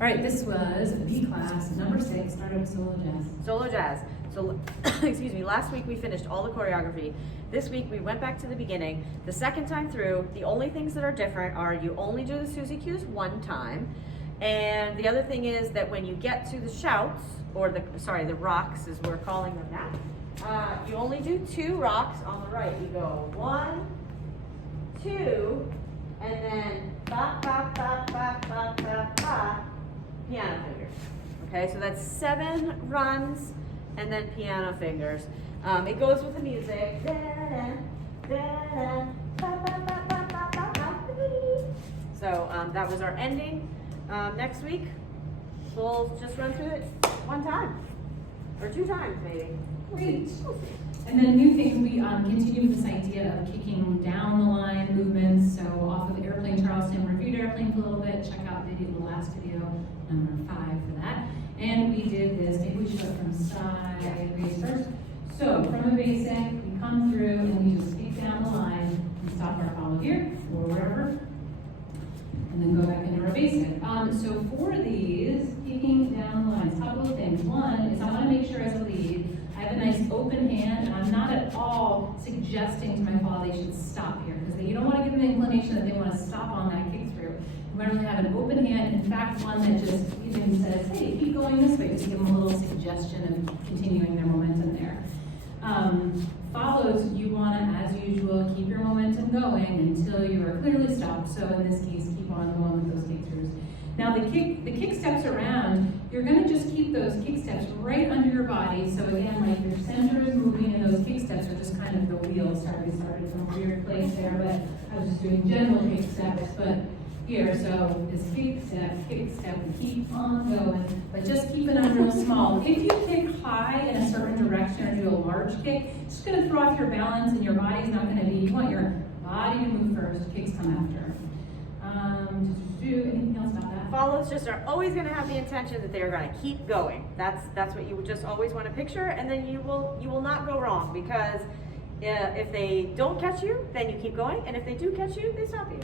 All right, this was B class, number 6, started with solo jazz. Solo jazz. So, excuse me, last week we finished all the choreography. This week we went back to the beginning. The second time through, the only things that are different are you only do the Susie cues one time. And the other thing is that when you get to the shouts, or the rocks as we're calling them now, you only do 2 rocks on the right. You go 1, 2, and then ba, ba, ba, ba, ba, ba, ba, piano fingers. Okay, so that's 7 runs and then piano fingers. It goes with the music. So that was our ending. Next week, we'll just run through it 1 time, or 2 times maybe. Great. And then new things, we continue with this idea of kicking down the line movements. So off of Airplane Charleston, reviewed Airplane for a little bit. Check out the last video, number 5 for that. And we did this, maybe we should go from side base first. So from a basic, we come through and we just kick down the line and stop our follow here or wherever. And then go back into our basic. So for these, kicking down the lines, a couple of things. One is I want to make sure as a lead, I have a nice open hand, and I'm not at all suggesting to my follow they should stop here, because you don't want to give them the inclination that they want to stop on that kick through. You want to have an open hand, in fact, one that just even says, hey, keep going this way, just give them a little suggestion of continuing their momentum there. Follows, you want to, as usual, keep your momentum going until you are clearly stopped. So in this case, keep on going with those kick throughs. Now the kick steps around, you're going to just keep those kick steps right under your body. So again, like your center is moving and those kick steps are just kind of the wheels. Sorry, we started from a weird place there, but I was just doing general kick steps. But here, so this kick step, we keep on going, but just keep it on real small. If you kick high in a certain direction or do a large kick, it's just going to throw off your balance and your body's not going to be, you want your body to move first, kicks come after. Anything else about that? Follows just are always going to have the intention that they are going to keep going. That's what you would just always want to picture, and then you will not go wrong, because if they don't catch you, then you keep going, and if they do catch you, they stop you.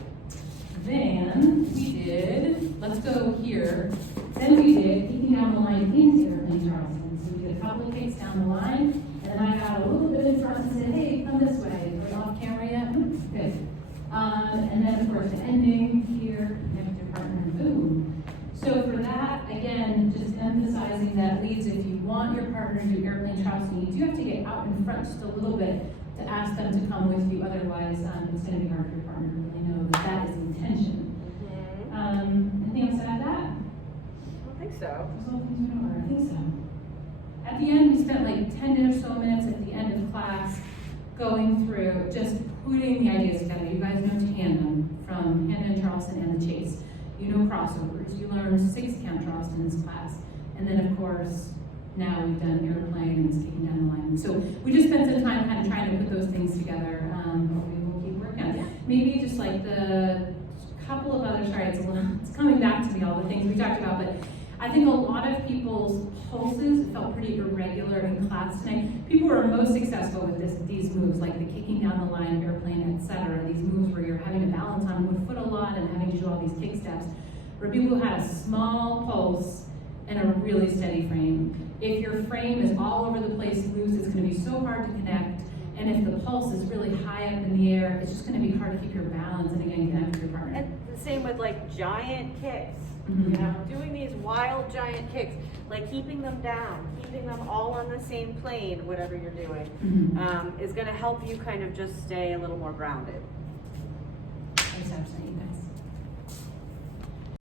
Then we did, let's go here, then we did kicking down the line into Airplane Charleston. So we did a couple of kicks down the line, and then I got a little bit in front and said, hey, come this way. Are you off camera yet? Good. And then of course the ending here, connect your partner, and boom. So for that, again, just emphasizing that leads, if you want your partner to do Airplane Charleston, you do have to get out in front just a little bit to ask them to come with you. Otherwise, it's going to be hard for your partner to really know that that is the intention. Anything else to add to that? I don't think so. Those all things went over. I think so. At the end, we spent like 10 or so minutes at the end of class going through, just putting the ideas together. You guys know tandem from Hannah and Charleston and the Chase. You know crossovers. You learned 6 count Charleston in this class. And then of course, now we've done Airplane and it's kicking down the line. So we just spent some time kind of trying to put those things together, but we will keep working on it. Maybe just like the couple of other, it's coming back to me, all the things we talked about, but I think a lot of people's pulses felt pretty irregular in class tonight. People were most successful with these moves, like the kicking down the line, Airplane, etc. These moves where you're having to balance on one foot a lot and having to do all these kick steps. For people who had a small pulse and a really steady frame. If your frame is all over the place loose, it's going to be so hard to connect. And if the pulse is really high up in the air, it's just going to be hard to keep your balance and again connect with your partner. And the same with like giant kicks. Mm-hmm. You know, doing these wild giant kicks, like keeping them down, keeping them all on the same plane, whatever you're doing, Mm-hmm. is going to help you kind of just stay a little more grounded. Thanks, Ashley, you guys.